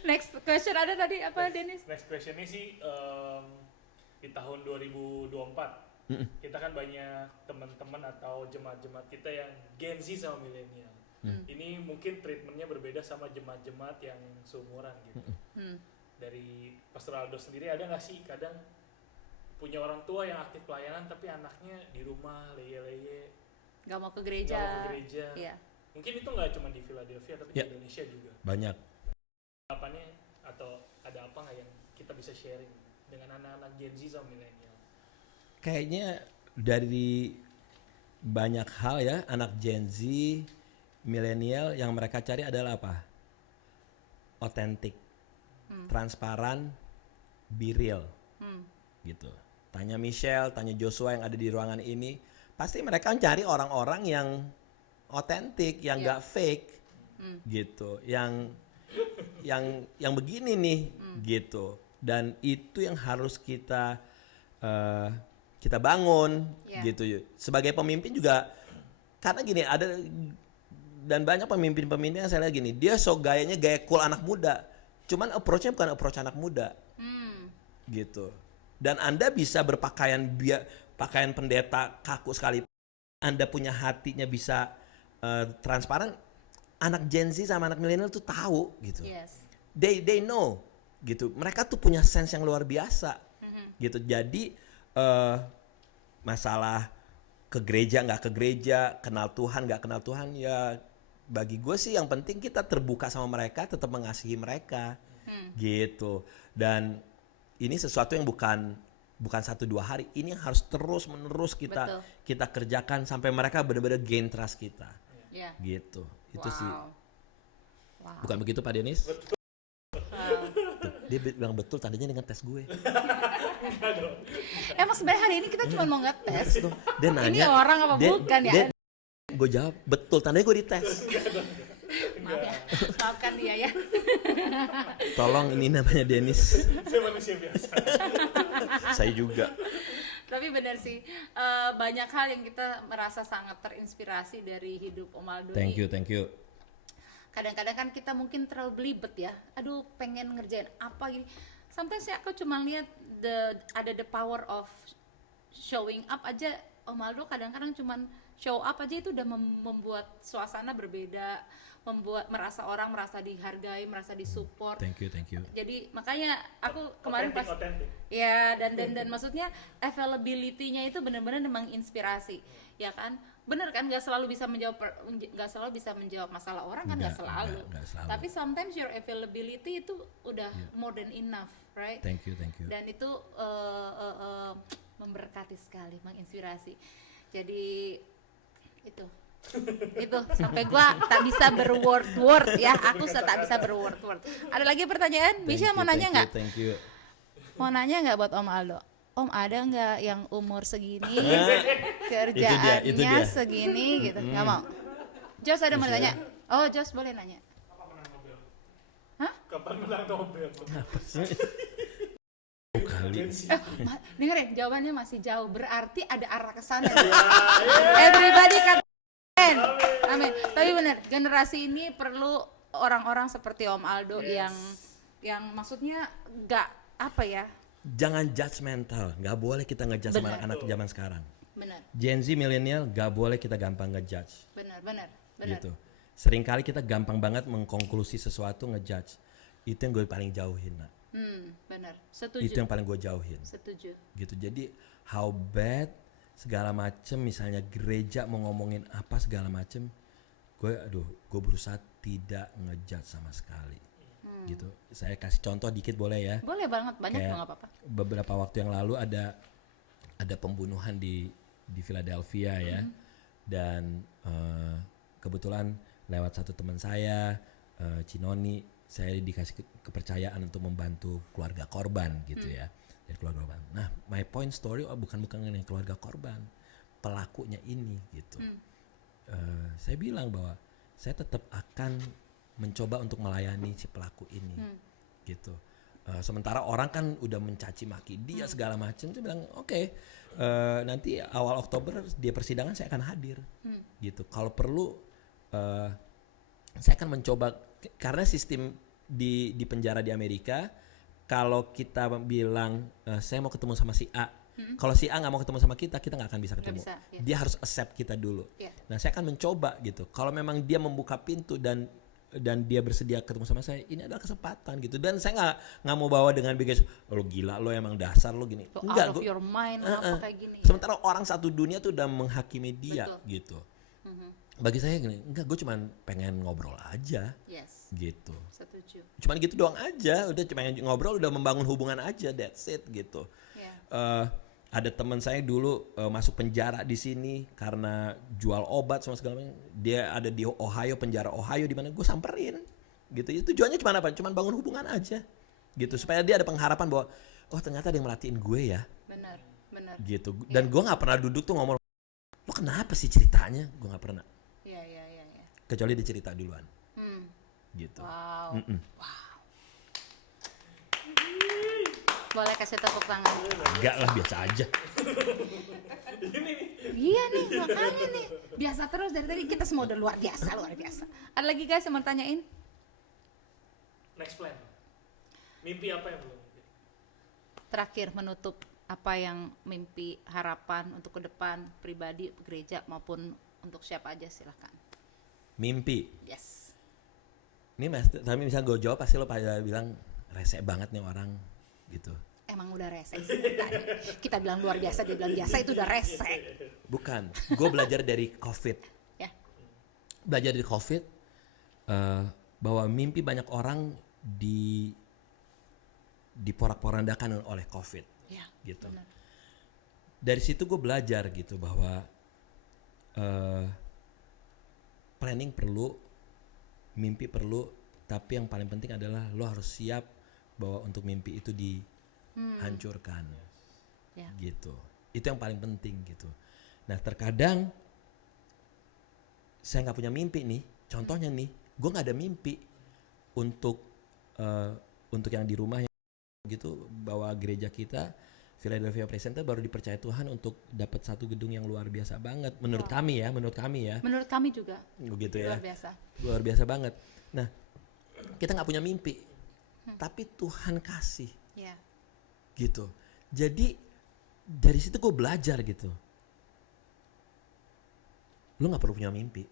Next question ada tadi apa, Dennis? Next question ini sih di tahun 2024 kita kan banyak teman-teman atau jemaat-jemaat kita yang Gen Z sama milenial. Ini mungkin treatmentnya berbeda sama jemaat-jemaat yang seumuran gitu. Dari Pastor Aldo sendiri ada nggak sih kadang punya orang tua yang aktif pelayanan tapi anaknya di rumah leye-leye, Gak mau ke gereja. Iya. Mungkin itu nggak cuma di Philadelphia tapi di Indonesia juga. Banyak. Apanya atau ada apa nggak yang kita bisa sharing dengan anak-anak Gen Z sama milenial? Kayaknya dari banyak hal ya, anak Gen Z, milenial yang mereka cari adalah apa? Otentik, transparan, be real, gitu. Tanya Michelle, tanya Joshua yang ada di ruangan ini, pasti mereka cari orang-orang yang otentik, yang nggak fake, gitu, yang begini nih, gitu. Dan itu yang harus kita bangun, gitu. Sebagai pemimpin juga, karena gini ada dan banyak pemimpin-pemimpin yang saya lihat gini, dia gayanya gaya cool anak muda, cuman approach-nya bukan approach anak muda, gitu. Dan Anda bisa berpakaian pakaian pendeta kaku sekali, Anda punya hatinya bisa transparan. Anak Gen Z sama anak milenial tuh tahu gitu. Yes. They know gitu. Mereka tuh punya sense yang luar biasa. Gitu. Jadi masalah ke gereja nggak ke gereja, kenal Tuhan nggak kenal Tuhan, ya bagi gue sih yang penting kita terbuka sama mereka, tetap mengasihi mereka. Gitu. Dan ini sesuatu yang bukan 1-2 hari. Ini yang harus terus menerus kita kerjakan sampai mereka benar-benar gain trust kita. Gitu. Itu sih. Bukan begitu Pak Denis? Dia bilang betul tadinya dengan tes gue. Emang sebenarnya hari ini kita cuma mau ngetes. Dia nanya. Ini orang apa bukan ya? Gue jawab betul, tandanya gue dites. Maaf ya, maafkan dia ya. Tolong, ini namanya Dennis. Saya manusia biasa. Saya juga. Tapi benar sih, banyak hal yang kita merasa sangat terinspirasi dari hidup Om Aldo. Thank you. kadang-kadang kan kita mungkin terlalu belibet ya, aduh pengen ngerjain apa gini. Sometimes ya aku cuma lihat ada the power of showing up aja. Om Aldo kadang-kadang cuman show up aja itu udah membuat suasana berbeda, membuat orang merasa dihargai, merasa disupport. Thank you. Jadi makanya aku kemarin pas ya dan maksudnya availability-nya itu benar-benar menginspirasi, ya kan? Bener kan, nggak selalu bisa menjawab masalah orang kan, nggak selalu. Tapi sometimes your availability itu udah more than enough, right? Thank you. Dan itu memberkati sekali, menginspirasi. Jadi itu sampai gua tak bisa berword ya, aku tak bisa berword. Ada lagi pertanyaan? Misha mau nanya nggak? Thank you. Mau nanya nggak buat Om Aldo? Om ada nggak yang umur segini kerjaannya segini gitu? Nggak mau? Jos ada mau nanya? Oh Jos boleh nanya. Kapan menang Nobel? Hah? Kapan menang Nobel? Kali. Dengerin jawabannya masih jauh, berarti ada arah ke sana. Everybody katakan amin. Tapi benar, generasi ini perlu orang-orang seperti Om Aldo yang maksudnya nggak apa ya, Jangan judgmental, nggak boleh kita ngejudge sama anak zaman sekarang. benar Gen Z milenial nggak boleh kita gampang ngejudge. benar Gitu. Seringkali kita gampang banget mengkonklusi sesuatu ngejudge. Itu yang gue paling jauhin, nak. benar, setuju. Itu yang paling gue jauhin. Setuju. Gitu. Jadi how bad segala macem, misalnya gereja mau ngomongin apa segala macem, gue berusaha tidak ngejudge sama sekali. Gitu. Saya kasih contoh dikit boleh ya? Boleh banget, banyak Kayak juga nggak apa-apa. beberapa waktu yang lalu ada pembunuhan di Philadelphia ya, dan kebetulan lewat satu teman saya, Cinoni, saya dikasih kepercayaan untuk membantu keluarga korban gitu ya, dari keluarga korban. Nah, my point story bukan mengenai keluarga korban, pelakunya ini gitu. Saya bilang bahwa saya tetap akan mencoba untuk melayani si pelaku ini, gitu. Sementara orang kan udah mencaci maki dia segala macam, saya bilang oke, nanti awal Oktober dia persidangan saya akan hadir, gitu. Kalau perlu saya akan mencoba, karena sistem di penjara di Amerika, kalau kita bilang saya mau ketemu sama si A, kalau si A nggak mau ketemu sama kita nggak akan bisa ketemu. Dia harus accept kita dulu. Nah, saya akan mencoba gitu. Kalau memang dia membuka pintu dan dia bersedia ketemu sama saya, ini adalah kesempatan gitu. Dan saya nggak mau bawa dengan bigas, lo gila, lo emang dasar lo gini. Enggak, out of your mind apa kayak gini. Sementara orang satu dunia tuh udah menghakimi dia. Betul. Gitu. Bagi saya gini, enggak, gue cuma pengen ngobrol aja. Gitu. Setuju. Cuman gitu doang aja, udah cuma ngobrol, udah membangun hubungan aja, that's it gitu. Ada teman saya dulu masuk penjara di sini karena jual obat sama segala macam. Dia ada di Ohio, penjara Ohio, di mana gue samperin gitu. Itu tujuannya cuma apa? Cuman bangun hubungan aja gitu, supaya dia ada pengharapan bahwa oh ternyata ada yang merhatiin gue ya. Benar. Gitu. Dan gue nggak pernah duduk tuh ngomong, lo kenapa sih ceritanya? Gue nggak pernah. Iya. Kecuali dia cerita duluan. Gitu. Wow. Boleh kasih tepuk tangan? Enggak lah, biasa aja. Iya nih, makanya nih. Biasa terus dari tadi, kita semua udah luar biasa. Ada lagi guys yang mau tanyain? Next plan. Mimpi apa yang belum? Terakhir menutup, apa yang mimpi, harapan untuk ke depan, pribadi, gereja maupun untuk siapa aja, silahkan. Mimpi. Yes. Ini tapi misalnya gue jawab pasti lo pada bilang rese banget nih orang gitu. Emang udah rese sih tadi. Kita bilang luar biasa, dia bilang biasa, itu udah rese. Bukan, gue belajar dari COVID. Ya. Belajar dari COVID bahwa mimpi banyak orang diporak-porandakan oleh COVID. Ya, gitu. Benar. Dari situ gue belajar gitu bahwa planning perlu, mimpi perlu, tapi yang paling penting adalah lo harus siap bahwa untuk mimpi itu dihancurkan. Gitu. Itu yang paling penting gitu. Nah, terkadang saya nggak punya mimpi nih. Contohnya nih, gue nggak ada mimpi untuk yang di rumah gitu, bahwa gereja kita Philadelphia Presenter baru dipercaya Tuhan untuk dapat satu gedung yang luar biasa banget menurut kami ya. Menurut kami juga Begitu ya. luar biasa. Luar biasa banget. Nah, kita nggak punya mimpi, tapi Tuhan kasih. Ya. Gitu. Jadi dari situ gue belajar gitu. Lu nggak perlu punya mimpi.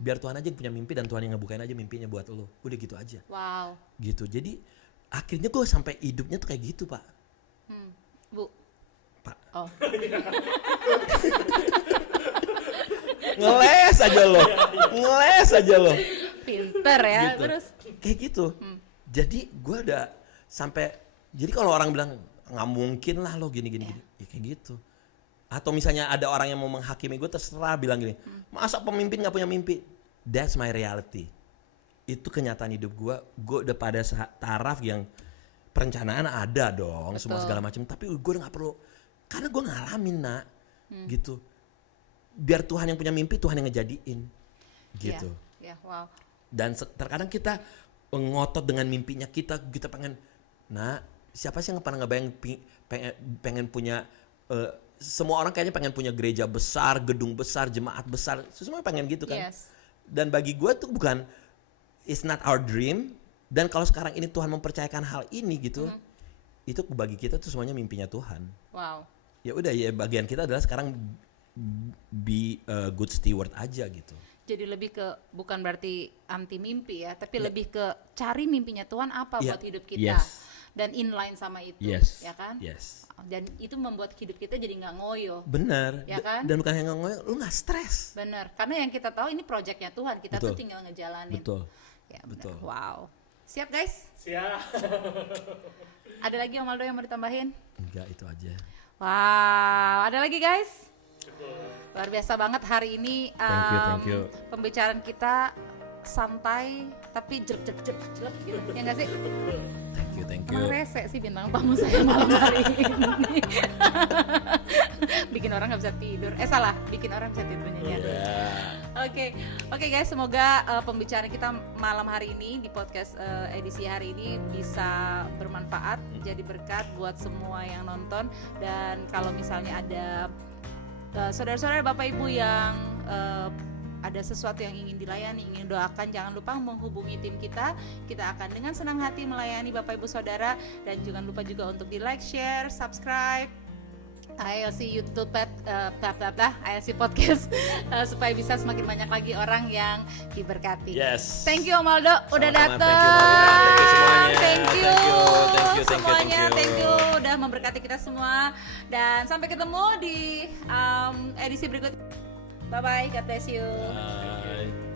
Biar Tuhan aja yang punya mimpi dan Tuhan yang ngebukain aja mimpinya buat lu. Udah gitu aja. Wow. Gitu. Jadi akhirnya gue sampai hidupnya tuh kayak gitu, Pak. Bu. Pak. Oh. Ngeles aja lo. Pinter ya. Gitu. Terus Kayak gitu. Jadi gue udah sampai. Jadi kalau orang bilang nggak mungkin lah lo gini. Ya kayak gitu. Atau misalnya ada orang yang mau menghakimi gue, terserah bilang gini, masa pemimpin nggak punya mimpi? That's my reality. Itu kenyataan hidup gue. Gue udah pada taraf yang perencanaan ada dong, Betul. semua segala macam. Tapi gue udah nggak perlu, karena gue ngalamin gitu. Biar Tuhan yang punya mimpi, Tuhan yang ngejadiin, gitu. Ya, wow. Dan terkadang kita ngotot dengan mimpinya kita pengen. Nah, siapa sih yang pernah ngebayang pengen punya? Semua orang kayaknya pengen punya gereja besar, gedung besar, jemaat besar. Semua pengen gitu kan. Yes. Dan bagi gue tuh bukan, it's not our dream. Dan kalau sekarang ini Tuhan mempercayakan hal ini gitu, itu bagi kita tuh semuanya mimpinya Tuhan. Wow. Ya udah ya, bagian kita adalah sekarang be a good steward aja gitu. Jadi lebih ke bukan berarti anti mimpi ya, tapi lebih ke cari mimpinya Tuhan apa buat hidup kita. Yes. Dan inline sama itu, Yes. ya kan? Yes. Dan itu membuat hidup kita jadi nggak ngoyo. Benar. Ya kan? Dan bukan yang ngoyo, lu nggak stres. Bener, karena yang kita tahu ini proyeknya Tuhan, kita tuh tinggal ngejalanin. Betul. Ya, bener. Betul. Wow. Siap guys? Siap. Ada lagi Om Aldo yang mau ditambahin? Enggak, itu aja. Wow, ada lagi guys? Luar biasa banget hari ini. Thank you. Pembicaraan kita santai tapi jelek gitu. Ya nggak sih? Thank you. Emang rese sih bintang tamu saya malam hari ini. Bikin orang nggak bisa tidur. Salah, bikin orang bisa tidur nyanyian. Oke guys, semoga pembicaraan kita malam hari ini di podcast edisi hari ini bisa bermanfaat, jadi berkat buat semua yang nonton. Dan kalau misalnya ada saudara-saudara Bapak Ibu yang ada sesuatu yang ingin dilayani, ingin doakan, jangan lupa menghubungi tim kita. Kita akan dengan senang hati melayani Bapak Ibu Saudara. Dan jangan lupa juga untuk di like, share, subscribe ILC YouTube, ILC Podcast supaya bisa semakin banyak lagi orang yang diberkati. Yes. Thank you Om Aldo udah Sama-sama. datang. Thank you semuanya. Semuanya. Thank Thank you. you udah memberkati kita semua. Dan sampai ketemu di edisi berikutnya. Bye bye, God bless you. Bye.